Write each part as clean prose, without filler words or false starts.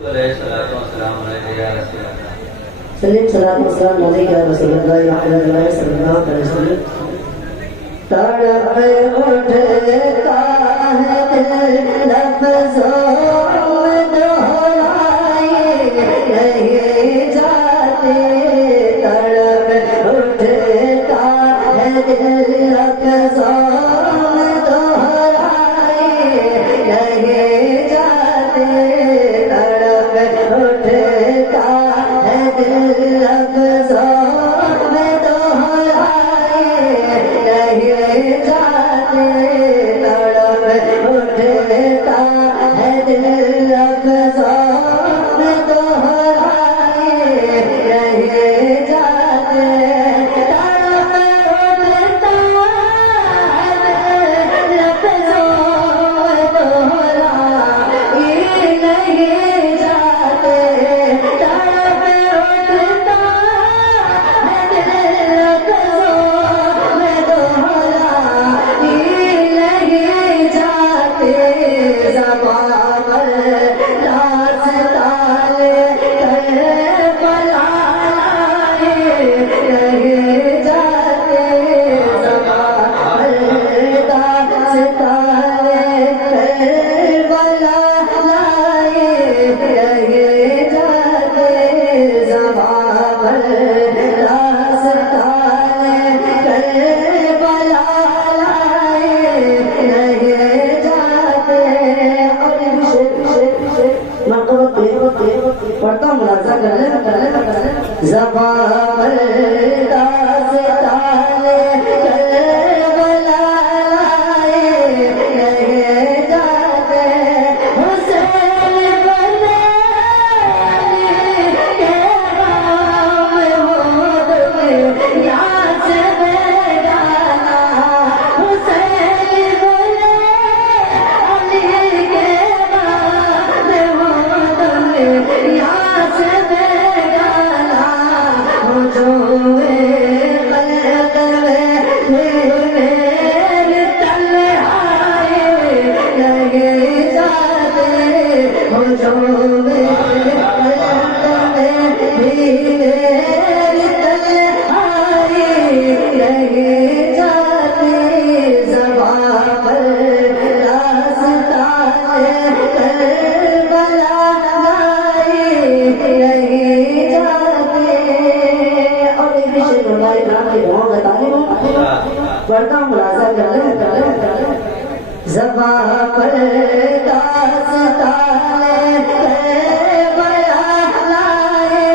سلیم صلاۃ و سلام علیک یا رسول اللہ وعلی آلہ صلی اللہ علیہ وسلم. تڑپ اٹھتا ہے دل لفظوں میں دہرائے نہیں جاتے. تڑپ اٹھتا ہے دل لفظوں میں دہرائے نہیں جاتے. تڑپ اٹھتا ہے دل لفظوں میں دہرائے نہیں جاتے. تڑپ اٹھتا ہے دل لفظوں میں دہرائے نہیں جاتے. تڑپ اٹھتا ہے دل لفظوں میں دہرائے نہیں جاتے. تڑپ اٹھتا ہے دل لفظوں میں دہرائے نہیں جاتے. زبان پر داستان کربلا لائے نہیں جاتے. زبان پر داستان کربلا لائے نہیں جاتے. زبان پر داستان کربلا لائے نہیں جاتے. اور یہ بھی شعر پڑھتا ہوں ملاحظہ کر لیں. زبان پر داستان کربلا لائے نہیں جاتے. حسین بن علی کے بام ہود میں یہاں سے بیگانہ. حسین بن علی کے بام ہود میں یہاں سے بیگانہ. ہجوم قلب میں میرے تنہائی نہیں جاتے. ہجوم قلب میں میرے تنہائی نہیں جاتے. زبان پر داستان کربلا لائے نہیں جاتے. اور ایک بھی شعر اللہ اکرام کی دعاؤں بتانے ہوں پڑھتا ہوں ملاحظہ کر لیں. زبان پر داستان کربلا لائے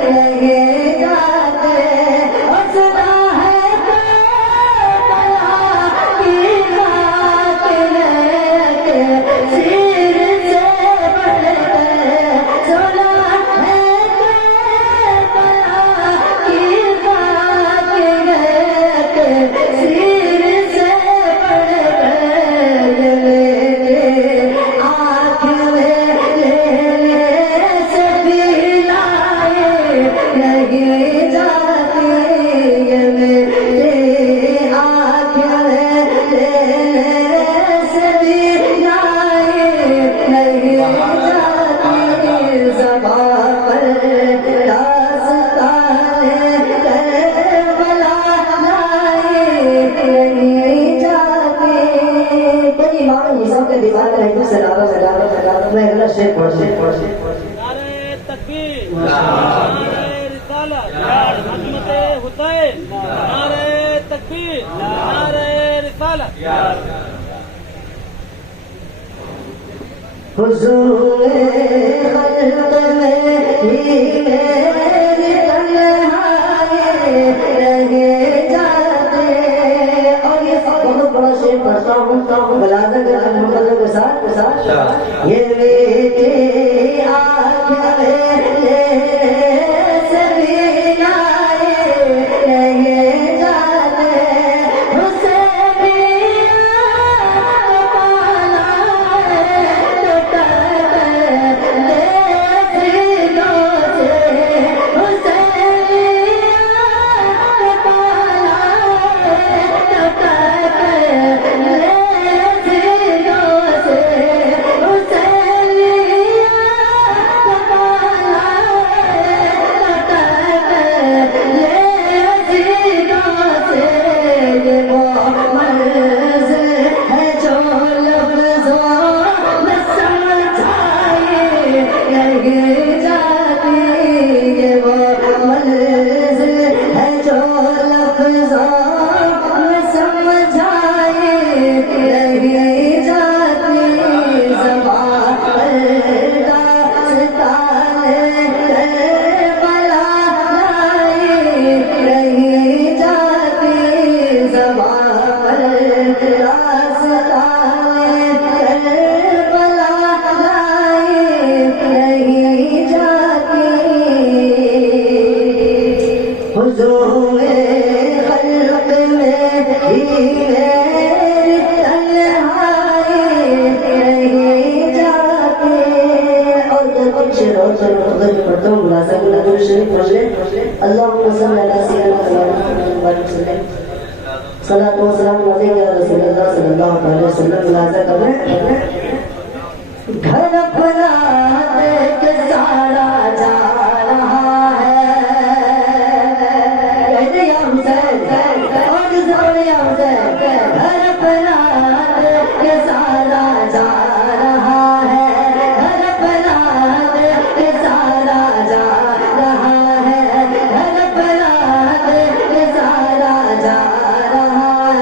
نہیں جاتے. اور سنا ہے کربلا کی بات کہ سیر سے بڑھ کر. سنا ہے کربلا کی بات کہ سیر سے بڑھ کر. یہ میرے آنکھ میں لینے سے بھی لائے نہیں جاتے. یہ میرے آنکھ میں لینے سے بھی لائے نہیں جاتے. زبان پر داستان کربلا لائے نہیں جاتے. کوئی امام نظام کے دیوان میں نہیں سلام میں اگلا شعر پڑھ. نعرہ تکبیر، نعرہ رسالت، عظمت حسین. نعرہ تکبیر، نعرہ رسالت. حضور خلق میں ہی میری تنہائی نہیں جاتے. اور یہ بہت بڑا شعر پڑھتا ہوں ملاحظہ کر محمد کے ساتھ. یہ میری آنکھ میں سے بھی لائے نہیں جاتے. حسینیہ پالا میری تنہائی نہیں جاتی اور کچھ روز پڑھتا ہوں ملازہ کو شریف پڑھ لے اللہم صلی اللہ سیدنا محمد وسلم صلاۃ و سلام علیک یا رسول اللہ صلی اللہ علیہ وسلم ملازہ کر رہے ہیں گھر اپنا دیکھ سارا جا رہا ہے کہتے یا حسین اور زور یا حسین گھر اپنا دیکھ سارا جا رہا ہے گھر اپنا دیکھ سارا جا رہا ہے گھر اپنا دیکھ سارا جا رہا ہے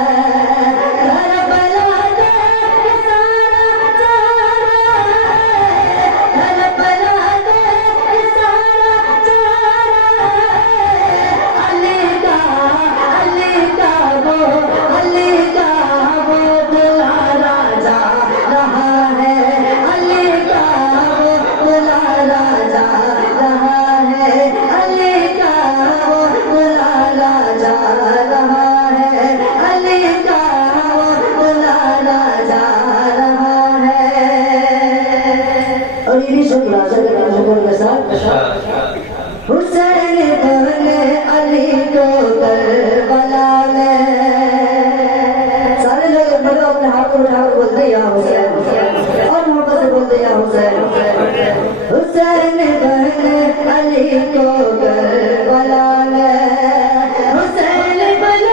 گھر اپنا دیکھ سارا جا رہا ہے گھر اپنا دیکھ سارا جا رہا ہے علی کا وہ دلارا جا رہا ہے علی کا وہ دلارا جا رہا ہے علی کا وہ دلارا جا رہا ہے علی کا وہ دلارا جا رہا ہے اور یہ بھی شکر کے ساتھ حسین بن علی کو کربلا میں سارے لوگ بڑے اپنے ہاتھ کو اٹھا کر بولتے یا حسین اور محبت سے بولتے یا حسین حسین بن علی کو کربلا میں حسین بن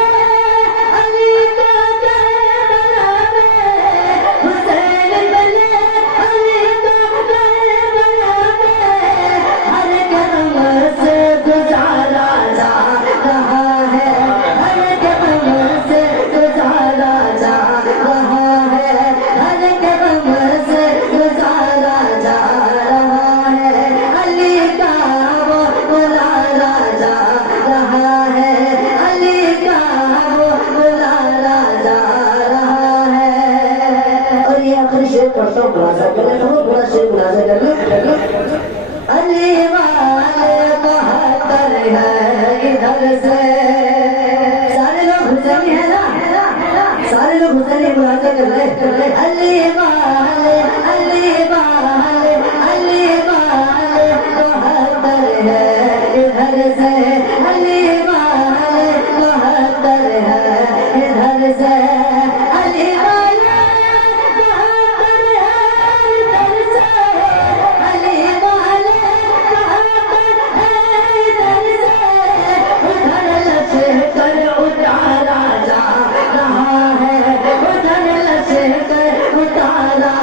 علی کو کربلا میں حسین بن علی کو کربلا میں ہر قدم سے گزارا جا رہا ہے ہر قدم سے گزارا جا رہا ہے ہر قدم سے گزارا جا رہا ہے علی کا وہ دلارا جا رہا ہے علی کا وہ دلارا جا رہا ہے اور یہ آخری شعر پڑھتا ہوں ملازہ کرنے بہت بڑا شعر ملازہ کرنے علی والے بہتر ہے ادھر سے سارے لوگ حسینی ہیں نا سارے لوگ حسینی ملازہ کر رہے علی والے بہتر ہے ادھر سے علی والے بہتر ہے ادھر سے علی والے بہتر ہے ادھر سے علی والے بہتر ہے ادھر سے ادھر لشکر اتارا جا رہا ہے ادھر لشکر اتارا